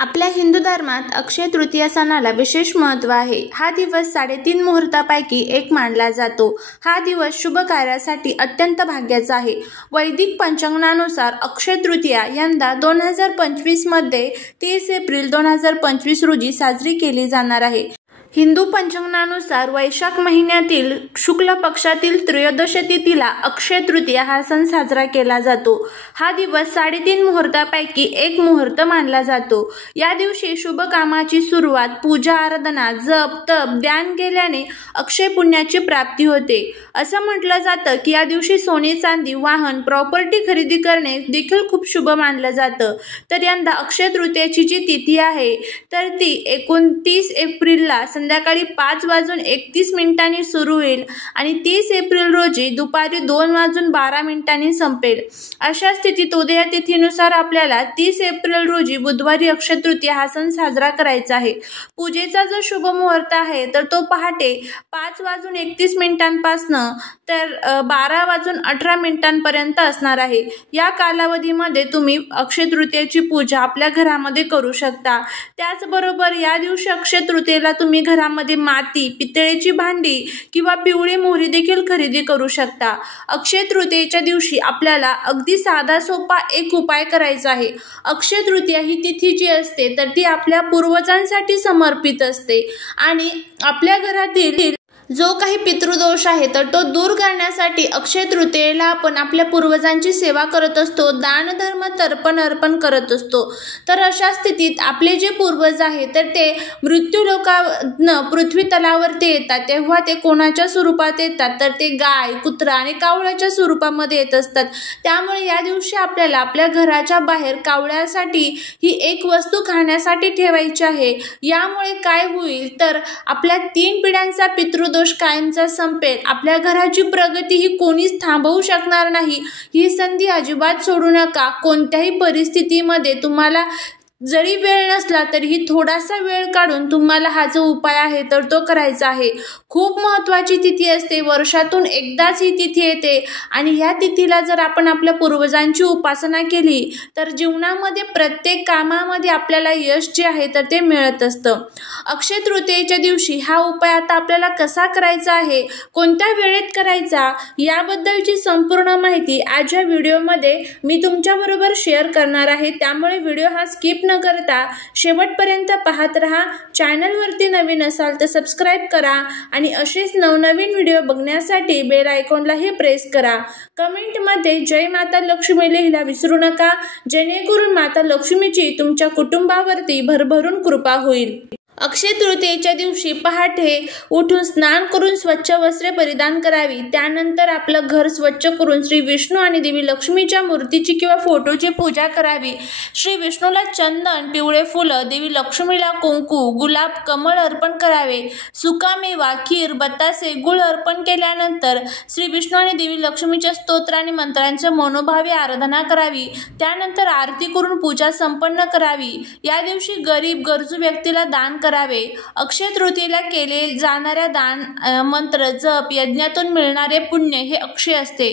आपल्या हिंदू धर्मात अक्षय तृतीया सणाला विशेष महत्त्व आहे। हा दिवस 3.5 मुहूर्तापैकी एक मानला जातो। हा दिवस शुभ कार्यासाठी अत्यंत भाग्याचा आहे। वैदिक पंचांगानुसार अक्षय तृतीया यंदा 2025 मध्ये 30 एप्रिल 2025 रोजी साजरी केली जाणार आहे। हिंदू पंचांगानुसार वैशाख महिन्यातील शुक्ल पक्षातील त्रयोदशी तिथीला अक्षय तृतीया हा सण साजरा केला जातो। हा दिवस 3.5 मुहूर्तापैकी एक मुहूर्त मानला जातो। या दिवशी शुभ कामाची सुरुवात, पूजा आराधना, जप तप ध्यान केल्याने अक्षय पुण्याची प्राप्ती होते। असं म्हटलं जातं की या दिवशी सोने चांदी, वाहन, प्रॉपर्टी खरेदी करणे देखील खूप शुभ मानलं जातं। तर यंदा अक्षय तृतीयाची जी तिथी आहे तर ती 29 एप्रिलला संध्याकाळी 5:31 सुरू होईल आणि 30 एप्रिल रोजी दुपारी 2:12 संपेल। अशा स्थितीत उदया तिथीनुसार आपल्याला 30 एप्रिल रोजी बुधवारी अक्षय तृतीया हा सण साजरा करायचा आहे। पूजेचा जो शुभ मुहूर्त आहे तर तो पहाटे 5:31 पासून तर 12:18 पर्यंत असणार आहे। या कालावधीमध्ये तुम्ही अक्षय तृतीयाची पूजा आपल्या घरामध्ये करू शकता। त्याचबरोबर या दिवशी अक्षय तृतीयेला तुम्ही घरामध्ये माती, पितळेची भांडी किंवा पिवळी मोहरी देखील खरेदी करू शकता। अक्षय तृतीयेच्या दिवशी आपल्याला अगदी साधा सोपा एक उपाय करायचा आहे। अक्षय तृतीया ही तिथी जी असते तर ती आपल्या पूर्वजांसाठी समर्पित असते आणि आपल्या घरातील जो काही पितृदोष आहे तर तो दूर करण्यासाठी अक्षय तृतीयेला आपण आपल्या पूर्वजांची सेवा करत असतो, दान धर्म तर्पण अर्पण करत असतो। तर अशा स्थितीत आपले जे पूर्वज आहेत तर ते मृत्यू लोकांना पृथ्वी तलावरती येतात तेव्हा ते कोणाच्या स्वरूपात येतात तर ते गाय, कुत्रा आणि कावळ्याच्या स्वरूपामध्ये येत असतात। त्यामुळे या दिवशी आपल्याला आपल्या घराच्या बाहेर कावळ्यासाठी ही एक वस्तू खाण्यासाठी ठेवायची आहे। यामुळे काय होईल तर आपल्या 3 पिढ्यांचा पितृदोष कायमचा संपेल। आपल्या घराची प्रगती ही कोणीच थांबवू शकणार नाही। ही संधी अजिबात सोडू नका। कोणत्याही परिस्थितीमध्ये तुम्हाला जरी वेळ नसला तरीही थोडासा वेळ काढून तुम्हाला हा जो उपाय आहे तर तो करायचा आहे। खूप महत्त्वाची तिथी असते, वर्षातून एकदाच ही तिथी येते आणि ह्या तिथीला जर आपण आपल्या पूर्वजांची उपासना केली तर जीवनामध्ये प्रत्येक कामामध्ये आपल्याला यश जे आहे तर ते मिळत असतं। अक्षय तृतीयेच्या दिवशी हा उपाय आता आपल्याला कसा करायचा आहे, कोणत्या वेळेत करायचा याबद्दलची संपूर्ण माहिती आज या व्हिडिओमध्ये मी तुमच्याबरोबर शेअर करणार आहे। त्यामुळे व्हिडिओ हा स्किप न करता शेवटपर्यंत पाहत रहा। चॅनलवरती नवीन असाल तर सबस्क्राईब करा आणि असेच नवनवीन व्हिडिओ बघण्यासाठी बेल आयकॉनला हे प्रेस करा। कमेंटमध्ये जय माता लक्ष्मी लिहायला विसरू नका, जेणेकरून माता लक्ष्मीची तुमच्या कुटुंबावरती भरभरून कृपा होईल। अक्षय तृतीयेच्या दिवशी पहाटे उठून स्नान करून स्वच्छ वस्त्रे परिधान करावी। त्यानंतर आपलं घर स्वच्छ करून श्री विष्णू आणि देवी लक्ष्मीच्या मूर्तीची किंवा फोटोची पूजा करावी। श्री विष्णूला चंदन, पिवळे फुलं, देवी लक्ष्मीला कुंकू, गुलाब, कमळ अर्पण करावे। सुकामेवा, खीर, बतासे, गुळ अर्पण केल्यानंतर श्री विष्णू आणि देवी लक्ष्मीच्या स्तोत्र आणि मंत्रांचे मनोभावे आराधना करावी। त्यानंतर आरती करून पूजा संपन्न करावी। या दिवशी गरीब गरजू व्यक्तीला दान करावे। अक्षय तृतीयेला केले जाणाऱ्या दान, मंत्र, जप, यज्ञातून मिळणारे पुण्य हे अक्षय असते,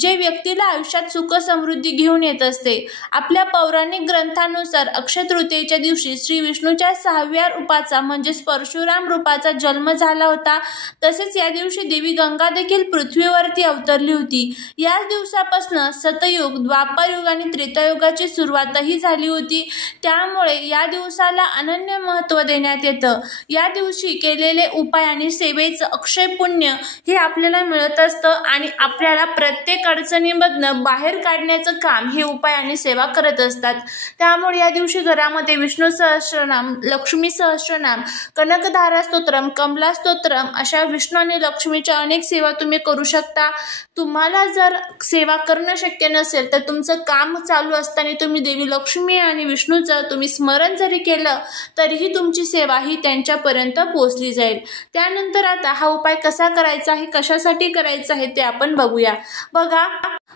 जे व्यक्तीला आयुष्यात सुख समृद्धी घेऊन येत असते। आपल्या पौराणिक ग्रंथानुसार अक्षय तृतीयेच्या दिवशी श्री विष्णूच्या 6व्या रूपाचा म्हणजेच परशुराम रूपाचा जन्म झाला होता। तसेच या दिवशी देवी गंगा देखील पृथ्वीवरती अवतरली होती। याच दिवसापासून सतयुग, द्वापरयुग आणि त्रेतायुगाची सुरुवातही झाली होती। त्यामुळे या दिवसाला अनन्य महत्त्व देण्यात येतं। या दिवशी केलेले उपाय आणि सेवेचं अक्षय पुण्य हे आपल्याला मिळत असतं आणि आपल्याला प्रत्येक अडचणीमधनं बाहेर काढण्याचं काम हे उपाय आणि सेवा करत असतात। त्यामुळे या दिवशी घरामध्ये विष्णू सहस्त्रनाम, लक्ष्मी सहस्त्रनाम, कनकधारा स्तोत्रम, कमला स्तोत्रम अशा विष्णू आणि लक्ष्मीच्या अनेक सेवा तुम्ही करू शकता। तुम्हाला जर सेवा करणं शक्य नसेल तर तुमचं काम चालू असताना तुम्ही देवी लक्ष्मी आणि विष्णूचं तुम्ही स्मरण जरी केलं तरीही तुमची सेवा ही त्यांच्यापर्यंत पोहोचली जाईल। त्यानंतर आता हा उपाय कसा करायचा आहे, कशासाठी करायचा आहे ते आपण बघूया। बघा,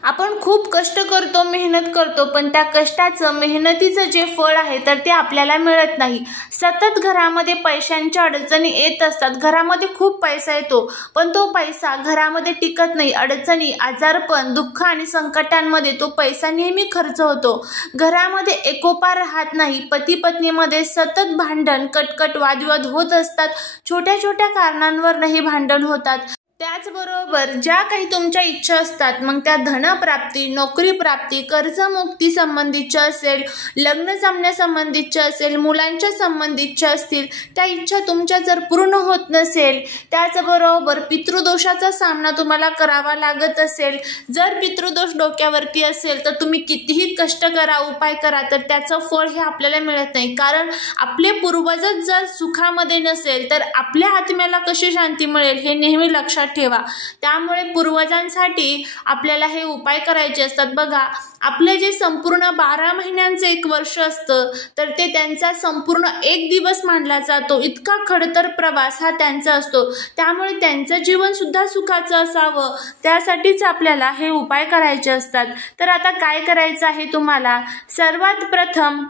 आपण खूप कष्ट करतो, मेहनत करतो, पण त्या कष्टाचं, मेहनतीचं जे फळ आहे तर ते आपल्याला मिळत नाही. सतत घरामध्ये पैशांच्या अडचणी येत असतात. घरामध्ये खूप पैसा येतो, पण तो पैसा घरामध्ये टिकत नाही. अडचणी, आजारपण, दुःख आणि संकटांमध्ये तो पैसा नेहमी खर्च होतो. घरामध्ये एकोपा राहत नाही. पती पत्नीमध्ये सतत भांडण, कटकट, वादविवाद होत असतात. छोट्या छोट्या कारणांवरही भांडण होतात. त्याचबरोबर ज्या काही तुमच्या इच्छा असतात, मग त्या धनप्राप्ती, नोकरी प्राप्ती, कर्जमुक्ती संबंधीच्या असेल, लग्न जमण्यासंबंधीच्या असेल, मुलांच्या संबंधीच्या असतील, त्या इच्छा तुमच्या जर पूर्ण होत नसेल, त्याचबरोबर पितृदोषाचा सामना तुम्हाला करावा लागत असेल, जर पितृदोष डोक्यावरती असेल तर तुम्ही कितीही कष्ट करा, उपाय करा, तर त्याचं फळ हे आपल्याला मिळत नाही. कारण आपले पूर्वजच जर सुखामध्ये नसेल तर आपल्या आत्म्याला कशी शांती मिळेल हे नेहमी लक्षात ठेवा. त्यामुळे पूर्वजांसाठी आपल्याला हे उपाय करायचे असतात. बघा, आपलं जे संपूर्ण 12 महिन्यांचं एक वर्ष असतं तर ते त्यांचा संपूर्ण एक दिवस मानला जातो. इतका खडतर प्रवास हा त्यांचा असतो. त्यामुळे त्यांचं जीवन सुद्धा सुखाचं असावं, त्यासाठीच आपल्याला हे उपाय करायचे असतात. तर आता काय करायचं आहे तुम्हाला? सर्वात प्रथम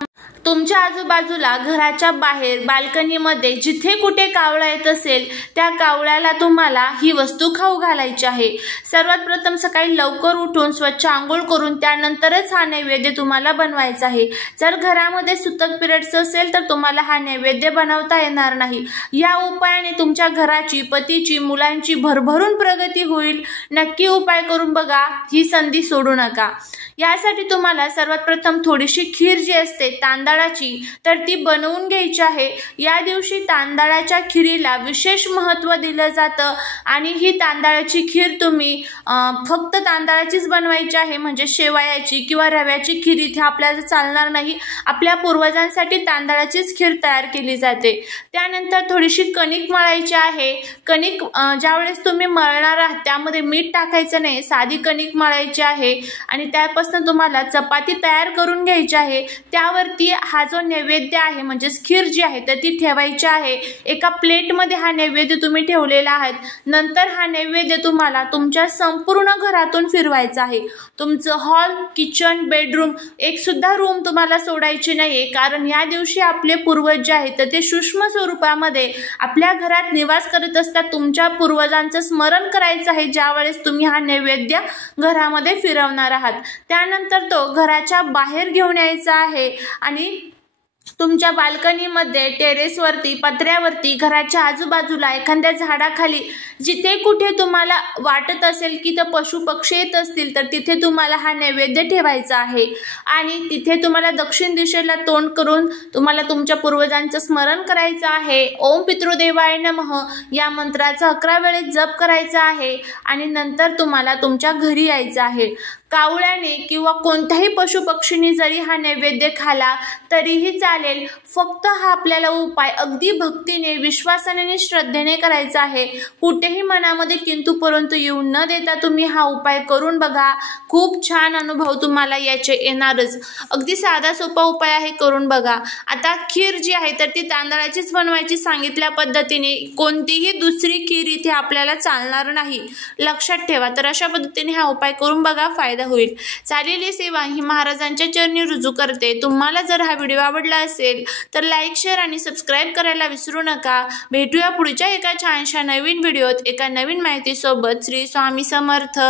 तुमच्या आजूबाजूला, घराच्या बाहेर, बाल्कनीमध्ये जिथे कुठे कावळा येत असेल त्या कावळ्याला तुम्हाला ही वस्तू खाऊ घालायची आहे. सर्वात प्रथम सकाळी लवकर उठून स्वच्छ आंघोळ करून त्यानंतरच हा नैवेद्य तुम्हाला बनवायचा आहे. जर घरामध्ये सुतक पिरियड्स असेल तर तुम्हाला हा नैवेद्य बनवता येणार नाही. या उपायाने तुमच्या घराची, पतीची, मुलांची भरभरून प्रगती होईल. नक्की उपाय करून बघा, ही संधी सोडू नका. यासाठी तुम्हाला सर्वात प्रथम थोडीशी खीर जी असते तांदळाची, तर ती बनवून घ्यायची आहे. या दिवशी तांदळाच्या खिरीला विशेष महत्त्व दिलं जातं आणि ही तांदळाची खीर तुम्ही फक्त तांदळाचीच बनवायची आहे. म्हणजे शेवयाची किंवा रव्याची खीर इथे आपल्याला चालणार नाही. आपल्या पूर्वजांसाठी तांदळाचीच खीर तयार केली जाते. त्यानंतर थोडीशी कणिक मळायची आहे. कणिक ज्यावेळेस तुम्ही मळणार आहात त्यामध्ये मीठ टाकायचं नाही, साधी कणिक मळायची आहे आणि त्यापासून तुम्हाला चपाती तयार करून घ्यायची आहे. त्यावरती हा जो नैवेद्य आहे म्हणजेच खीर जी आहे तर ती ठेवायची आहे. एका प्लेटमध्ये हा नैवेद्य तुम्ही ठेवलेला आहे. नंतर हा नैवेद्य तुम्हाला तुमच्या संपूर्ण घरातून फिरवायचा आहे. तुमचं हॉल, किचन, बेडरूम, एक सुद्धा रूम तुम्हाला सोडायची नाहीये. कारण या दिवशी आपले पूर्वज जे आहेत तर ते सूक्ष्म स्वरूपामध्ये आपल्या घरात निवास करत असतात. तुमच्या पूर्वजांचं स्मरण करायचं आहे ज्यावेळेस तुम्ही हा नैवेद्य घरामध्ये फिरवणार आहात. त्यानंतर तो घराच्या बाहेर घेऊन यायचा आहे आणि तुमच्या बाल्कनीमध्ये, टेरेसवरती, पत्र्यावरती, घराच्या आजूबाजूला, एखाद्या झाडाखाली, जिथे कुठे तुम्हाला वाटत असेल की तर पशु पक्षी येत असतील तर तिथे तुम्हाला हा नैवेद्य ठेवायचा आहे. आणि तिथे तुम्हाला दक्षिण दिशेला तोंड करून तुम्हाला तुमच्या पूर्वजांचं स्मरण करायचं आहे. ओम पितृदेवाय नमः या मंत्राचा 11 वेळेस जप करायचा आहे आणि नंतर तुम्हाला तुमच्या घरी यायचं आहे. कावळ्याने किंवा कोणत्याही पशुपक्षींनी जरी हा नैवेद्य खाला तरीही चालेल. फक्त हा आपल्याला उपाय अगदी भक्तीने, विश्वासाने आणि श्रद्धेने करायचा आहे. कुठेही मनामध्ये किंतु परंतु येऊ न देता तुम्ही हा उपाय करून बघा. खूप छान अनुभव तुम्हाला याचे येणारच. अगदी साधा सोपा उपाय आहे, करून बघा. आता खीर जी आहे तर ती तांदळाचीच बनवायची सांगितल्या पद्धतीने. कोणतीही दुसरी खीर इथे आपल्याला चालणार नाही, लक्षात ठेवा. तर अशा पद्धतीने हा उपाय करून बघा, फायदा होईल. चालेली सेवा ही महाराजांच्या चरणी रुजू करते. तुम्हाला जर हा व्हिडिओ आवडला असेल तर लाईक, शेअर आणि सबस्क्राईब करायला विसरू नका. भेटूया पुढच्या एका छानशा नवीन व्हिडिओत एका नवीन माहितीसोबत. श्री स्वामी समर्थ.